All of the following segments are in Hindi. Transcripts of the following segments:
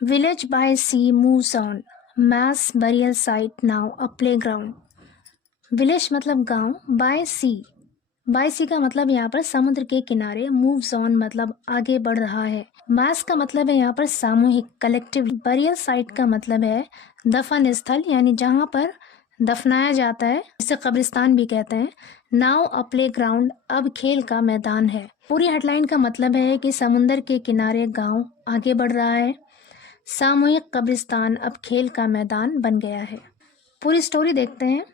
Village by sea moves on. Mass burial site now a playground. Village मतलब गांव, बाय सी का मतलब यहाँ पर समुद्र के किनारे, मूव्स ऑन मतलब आगे बढ़ रहा है, मास का मतलब है यहाँ पर सामूहिक, कलेक्टिव, बरियल साइट का मतलब है दफन स्थल यानी जहाँ पर दफनाया जाता है, जिसे कब्रिस्तान भी कहते हैं। नाउ अ प्ले ग्राउंड, अब खेल का मैदान है। पूरी हेडलाइन का मतलब है कि समुद्र के किनारे गांव आगे बढ़ रहा है, सामूहिक कब्रिस्तान अब खेल का मैदान बन गया है। पूरी स्टोरी देखते हैं।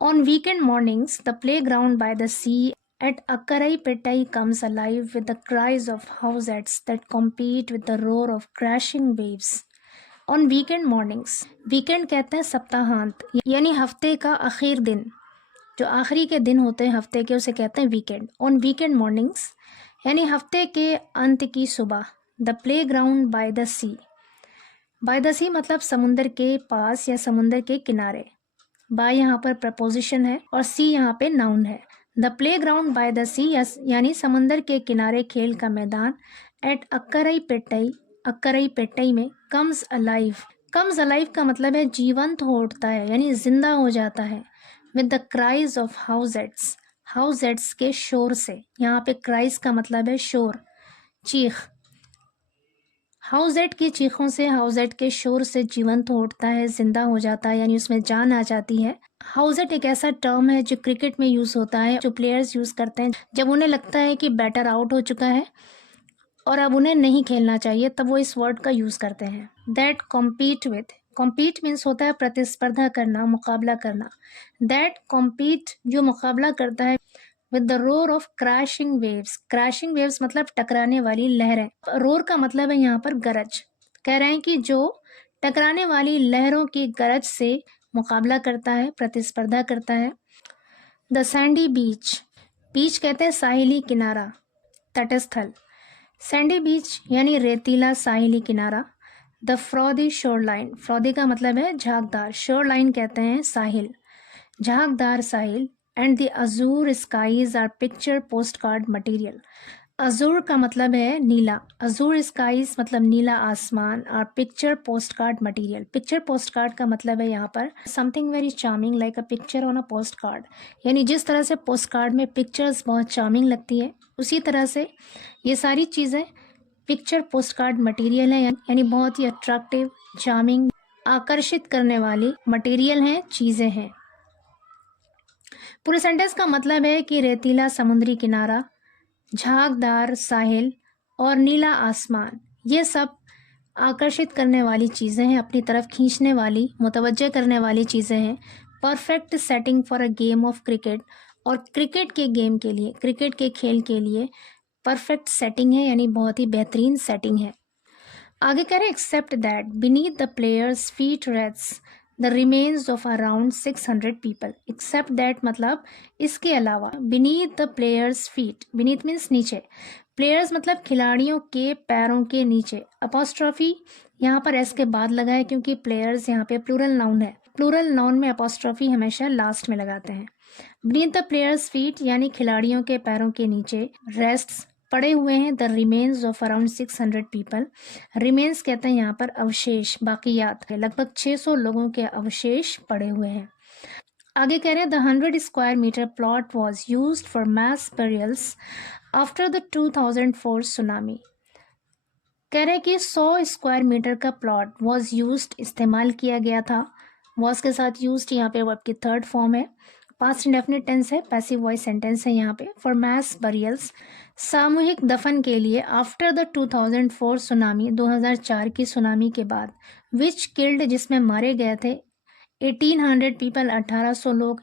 On weekend mornings, the playground by the sea at Akkaraipetai comes alive with the cries of housettes that compete with the roar of crashing waves. On weekend mornings, weekend कहते हैं सप्ताहांत यानी हफ्ते का आखिर दिन, जो आखिरी के दिन होते हैं हफ्ते के, उसे कहते हैं वीकेंड। ऑन वीकेंड मॉर्निंग्स यानी हफ्ते के अंत की सुबह। The playground by the sea, by the sea मतलब समुंदर के पास या समुंदर के किनारे। बाय यहाँ पर प्रपोजिशन है और सी यहाँ पे नाउन है। The playground by the sea यानी समुंदर के किनारे खेल का मैदान। एट अक्करई पेट्टई में कम्स अलाइव का मतलब है जीवंत हो उठता है यानी जिंदा हो जाता है। विद द क्राइज ऑफ हाउसेट्स के शोर से। यहाँ पे क्राइज का मतलब है शोर, चीख। हाउसेट की चीखों से, हाउसेट के शोर से जीवंत हो उठता है, जिंदा हो जाता है यानी उसमें जान आ जाती है। हाउसेट एक ऐसा टर्म है जो क्रिकेट में यूज होता है, जो प्लेयर्स यूज करते हैं जब उन्हें लगता है कि बैटर आउट हो चुका है और अब उन्हें नहीं खेलना चाहिए, तब वो इस वर्ड का यूज करते हैं। That compete with, compete means होता है प्रतिस्पर्धा करना, मुकाबला करना। दैट कॉम्पीट जो मुकाबला करता है with the roar of crashing waves मतलब टकराने वाली लहरें। रोर का मतलब है यहाँ पर गरज। कह रहे हैं कि जो टकराने वाली लहरों की गरज से मुकाबला करता है, प्रतिस्पर्धा करता है। द सैंडी बीच कहते हैं साहिली किनारा, तटस्थल। सैंडी बीच यानी रेतीला साहिली किनारा। The frothy shoreline, frothy का मतलब है झागदार, शोर लाइन कहते हैं साहिल, झागदार साहिल। And the azure skies are picture postcard material. Azure का मतलब है नीला, अजूर स्काईज मतलब नीला आसमान, और picture postcard material. Picture post card का मतलब है यहाँ पर something very charming like a picture on a post card, यानी जिस तरह से पोस्ट कार्ड में पिक्चर्स बहुत चार्मिंग लगती है, उसी तरह से ये सारी चीज़ें पिक्चर पोस्ट कार्ड मटीरियल है, यानी बहुत ही अट्रैक्टिव, चार्मिंग, आकर्षित करने वाली मटीरियल हैं, चीज़ें हैं। पूरे सेंटेंस का मतलब है कि रेतीला समुद्री किनारा, झागदार साहिल और नीला आसमान, ये सब आकर्षित करने वाली चीज़ें हैं, अपनी तरफ खींचने वाली, मुतवज्जे करने वाली चीज़ें हैं। Perfect setting for a game of cricket, और क्रिकेट के गेम के लिए, क्रिकेट के खेल के लिए परफेक्ट सेटिंग है, यानी बहुत ही बेहतरीन सेटिंग है। आगे कह रहे हैं except that beneath the players feet rest the remains of around 600 people. Except that मतलब इसके अलावा, beneath the players feet, beneath means नीचे, प्लेयर्स मतलब खिलाड़ियों के पैरों के नीचे। अपोस्ट्रॉफी यहाँ पर एस के बाद लगा है क्योंकि प्लेयर्स यहाँ पे प्लूरल नाउन है, प्लूरल नाउन में अपोस्ट्रॉफी हमेशा लास्ट में लगाते हैं। बीनीथ द प्लेयर्स फीट यानी खिलाड़ियों के पैरों के नीचे रेस्ट पड़े हुए हैं the remains of around 600 people. Remains कहते हैं यहाँ पर अवशेष, बाकियात, लगभग 600 लोगों के अवशेष पड़े हुए हैं। आगे कह रहे हैं the 100 square meter plot was used for mass burials after the 2004 tsunami. कह रहे हैं कि 100 स्क्वायर मीटर का प्लॉट वॉज यूज्ड इस्तेमाल किया गया था। वॉज के साथ यूज्ड यहाँ पे वर्ब की थर्ड फॉर्म है, पास्ट इंडेफिनिट टेंस है, पैसिव वॉइस सेंटेंस है यहाँ पे। फॉर मास बरियल्स, सामूहिक दफन के लिए, आफ्टर द 2004 सुनामी, 2004 की सुनामी के बाद। विच किल्ड जिसमें मारे गए थे 1800 पीपल, 1800 लोग।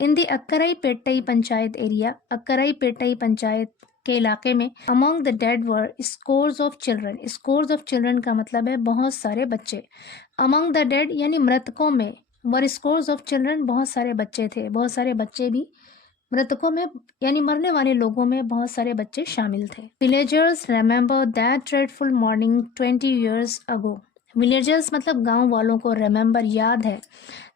In the Akkarai Pettai panchayat area, Akkarai Pettai panchayat के इलाके में। Among the dead were scores of children, scores of children का मतलब है बहुत सारे बच्चे। अमंग द डेड यानी मृतकों में, वर स्कोर्स ऑफ चिल्ड्रन बहुत सारे बच्चे थे, बहुत सारे बच्चे भी मृतकों में यानी मरने वाले लोगों में बहुत सारे बच्चे शामिल थे। Villagers remember that dreadful morning 20 years ago. Villagers मतलब गांव वालों को, रिमेंबर याद है,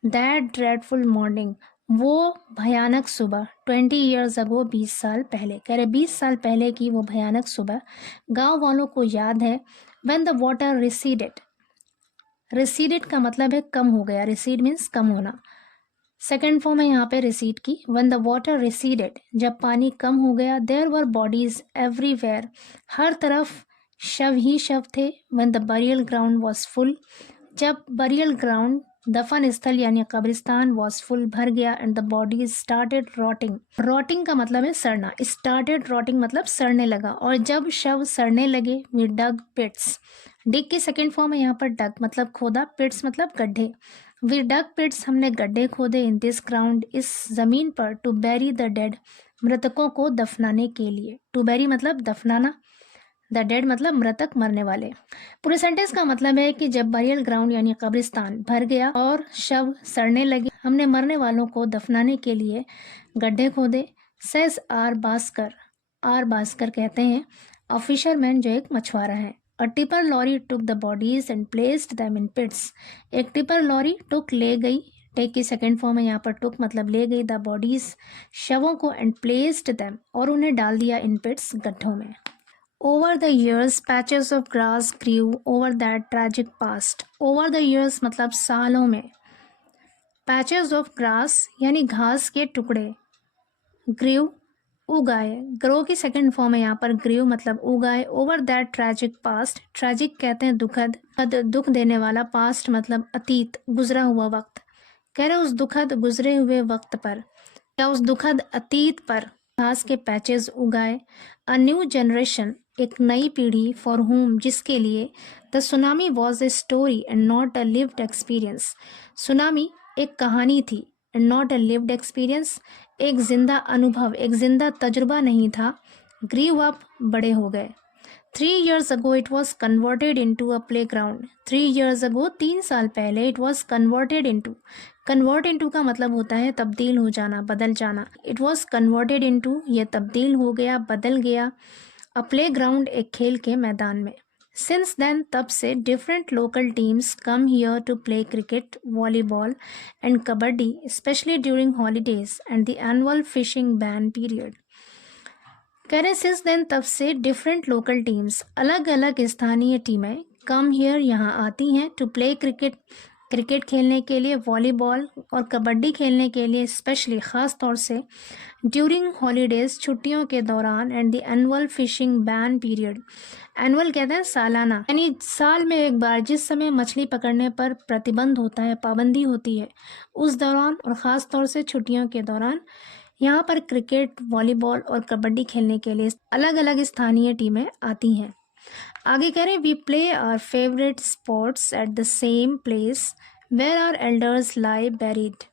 दैट ड्रेडफुल मॉर्निंग वो भयानक सुबह, 20 years अगो 20 साल पहले, कह रहे 20 साल पहले की वो भयानक सुबह गांव वालों को याद है। When the water receded, receded का मतलब है कम हो गया, रिसीड मीन्स कम होना। सेकेंड फॉर्म है यहाँ पे रिसीड की, व्हेन द वाटर रिसीडेड, जब पानी कम हो गया, देयर वर बॉडीज एवरीवेयर, हर तरफ शव ही शव थे। When the burial ground was full, जब बरियल ग्राउंड दफन स्थल यानी कब्रिस्तान वॉज फुल, भर गया, and the bodies started rotting, rotting का मतलब है सड़ना, स्टार्टेड रॉटिंग मतलब सड़ने लगा, और जब शव सड़ने लगे, वी डग पिट्स, डिग की सेकेंड फॉर्म है यहाँ पर डग मतलब खोदा, पिट्स मतलब गड्ढे, वी डग पिट्स, हमने गड्ढे खोदे, इन दिस ग्राउंड, इस जमीन पर, टू बैरी द डेड, मृतकों को दफनाने के लिए, टू बैरी मतलब दफनाना, द डेड मतलब मृतक मरने वाले। पूरे सेंटेंस का मतलब है कि जब बरियल ग्राउंड यानी कब्रिस्तान भर गया और शव सड़ने लगे, हमने मरने वालों को दफनाने के लिए गड्ढे खोदे। Says R Baskar, R Baskar कहते हैं अ फिशरमैन जो एक मछुआरा है। A tipper lorry took the bodies and placed them in pits, एक टिपर लॉरी टुक ले गई, टेक की सेकेंड फॉर्म है यहाँ पर टुक मतलब ले गई, द बॉडीज शवों को, एंड प्लेस्ड देम और उन्हें डाल दिया, इन पिट्स गड्ढों में। Over the years, patches of grass grew over that tragic past. Over the years मतलब सालों में, patches of grass यानी घास के टुकड़े, grew उगाए, grow की सेकेंड फॉर्म है यहाँ पर grew मतलब उगाए, over that tragic past, tragic कहते हैं दुखद, दुख देने वाला, past मतलब अतीत, गुजरा हुआ वक्त, कह रहे उस दुखद गुजरे हुए वक्त पर या उस दुखद अतीत पर घास के पैचेस उगाए। अ न्यू जनरेशन, एक नई पीढ़ी, फॉर होम जिसके लिए, the tsunami was a story and not a lived experience, tsunami एक कहानी थी, and not a lived experience एक जिंदा अनुभव, एक जिंदा तजुर्बा नहीं था। ग्रीव अप बड़े हो गए। 3 years ago it was converted into a playground. 3 years ago 3 साल पहले it was converted into, convert into का मतलब होता है तब्दील हो जाना, बदल जाना। It was converted into ये तब्दील हो गया, बदल गया। A playground एक खेल के मैदान में। Since then तब से different local teams come here to play cricket, volleyball and kabaddi, especially during holidays and the annual fishing ban period. कह रहे सिंस देन तब से डिफरेंट लोकल टीम्स अलग अलग स्थानीय टीमें कम हियर यहाँ आती हैं टू प्ले क्रिकेट, क्रिकेट खेलने के लिए, वॉलीबॉल और कबड्डी खेलने के लिए, स्पेशली ख़ास तौर से ड्यूरिंग हॉलीडेज छुट्टियों के दौरान, and the annual fishing ban period, annual कहते हैं सालाना, यानी साल में एक बार जिस समय मछली पकड़ने पर प्रतिबंध होता है, पाबंदी होती है, उस दौरान और ख़ास तौर से छुट्टियों के दौरान यहाँ पर क्रिकेट, वॉलीबॉल और कबड्डी खेलने के लिए अलग अलग स्थानीय टीमें आती हैं। आगे कह रहे हैं we play our favourite sports at the same place where our elders lie buried.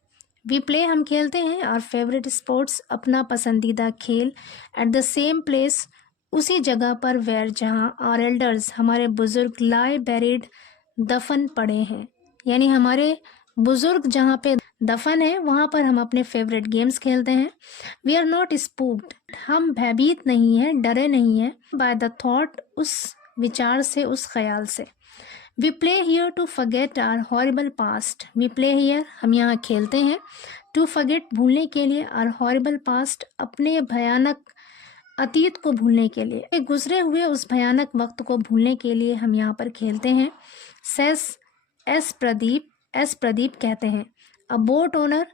We play हम खेलते हैं, आवर फेवरेट स्पोर्ट्स अपना पसंदीदा खेल, एट द सेम प्लेस उसी जगह पर, वेयर जहाँ, आवर एल्डर्स हमारे बुजुर्ग, लाई बेरिड दफन पड़े हैं, यानी हमारे बुजुर्ग जहाँ पे दफन है वहाँ पर हम अपने फेवरेट गेम्स खेलते हैं। वी आर नॉट स्पूक्ड, हम भयभीत नहीं हैं, डरे नहीं हैं, बाय द थॉट उस विचार से, उस ख्याल से। We play here to forget our horrible past, we play here हम यहाँ खेलते हैं, टू फॉरगेट भूलने के लिए, आवर हॉरिबल पास्ट अपने भयानक अतीत को भूलने के लिए, गुजरे हुए उस भयानक वक्त को भूलने के लिए हम यहाँ पर खेलते हैं। सेस एस प्रदीप कहते हैं अ बोट ओनर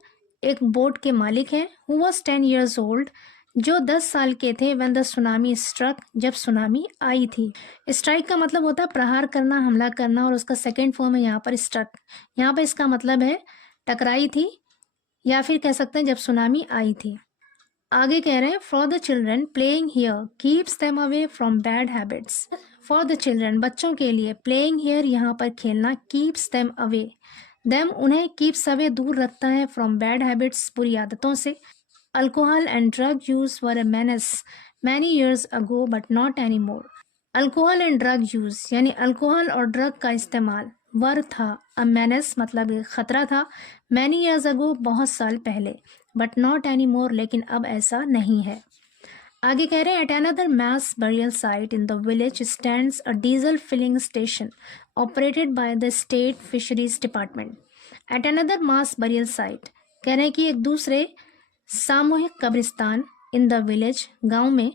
एक बोट के मालिक हैं, हु वॉज 10 years old जो 10 साल के थे, व्हेन द सुनामी स्ट्रक जब सुनामी आई थी। स्ट्राइक का मतलब होता है प्रहार करना, हमला करना, और उसका सेकेंड फॉर्म है यहाँ पर स्ट्रक, यहाँ पर इसका मतलब है टकराई थी, या फिर कह सकते हैं जब सुनामी आई थी। आगे कह रहे हैं for the children playing here keeps them away from bad habits. For the children बच्चों के लिए, प्लेइंग हियर यहाँ पर खेलना, कीप्स देम अवे, देम उन्हें, कीप्स अवे दूर रखता है, फ्रॉम बैड हैबिट्स बुरी आदतों से। Alcohol and drug use were a menace many years ago but not any more. Alcohol and drug use यानी अल्कोहल और ड्रग का इस्तेमाल, वर था, अ मेनेस मतलब एक खतरा था, मैनी ईयर्स अगो बहुत साल पहले, बट नॉट एनी मोर लेकिन अब ऐसा नहीं है। आगे कह रहे हैं at another mass burial site in the village stands a diesel filling station operated by the state fisheries department. At another mass burial site कह रहे हैं कि एक दूसरे सामूहिक कब्रिस्तान, इन द विलेज गांव में,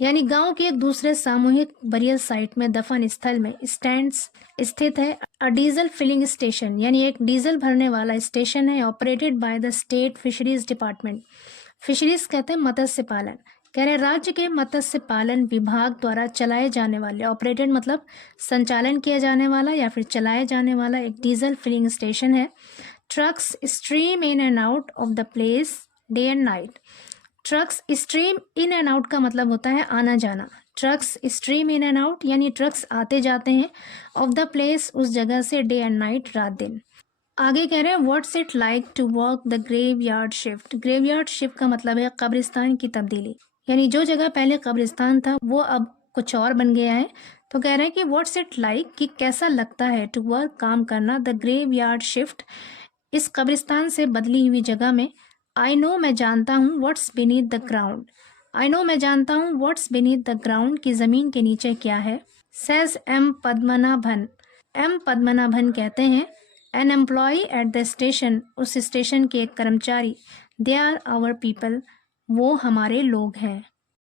यानी गांव के एक दूसरे सामूहिक बरियल साइट में दफन स्थल में स्टैंड्स स्थित है। अ डीजल फिलिंग स्टेशन यानी एक डीजल भरने वाला स्टेशन है, operated by the state fisheries department. Fisheries कहते हैं मत्स्य पालन। कह रहे राज्य के मत्स्य पालन विभाग द्वारा चलाए जाने वाले, ऑपरेटेड मतलब संचालन किया जाने वाला या फिर चलाए जाने वाला एक डीजल फिलिंग स्टेशन है। Trucks stream in and out of the Place de and night. Trucks stream in and out का मतलब होता है आना जाना। Trucks stream in and out यानी ट्रक्स आते जाते हैं, ऑफ द प्लेस उस जगह से, डे एंड नाइट रात दिन। आगे कह रहे हैं what's it like to work the graveyard shift. Graveyard shift का मतलब है कब्रिस्तान की तब्दीली, यानी जो जगह पहले कब्रिस्तान था वो अब कुछ और बन गया है। तो कह रहे हैं कि व्हाट्स इट लाइक कि कैसा लगता है, टू वर्क काम करना, द ग्रेवयार्ड शिफ्ट इस कब्रिस्तान से बदली हुई जगह में। आई नो मैं जानता हूँ, what's beneath the ground. I know मैं जानता हूँ, व्हाट्स बीनीथ द ग्राउंड की जमीन के नीचे क्या है। Says M Padmanabhan. M Padmanabhan कहते हैं an employee at the station, उस स्टेशन के एक कर्मचारी। दे आर आवर पीपल, वो हमारे लोग हैं।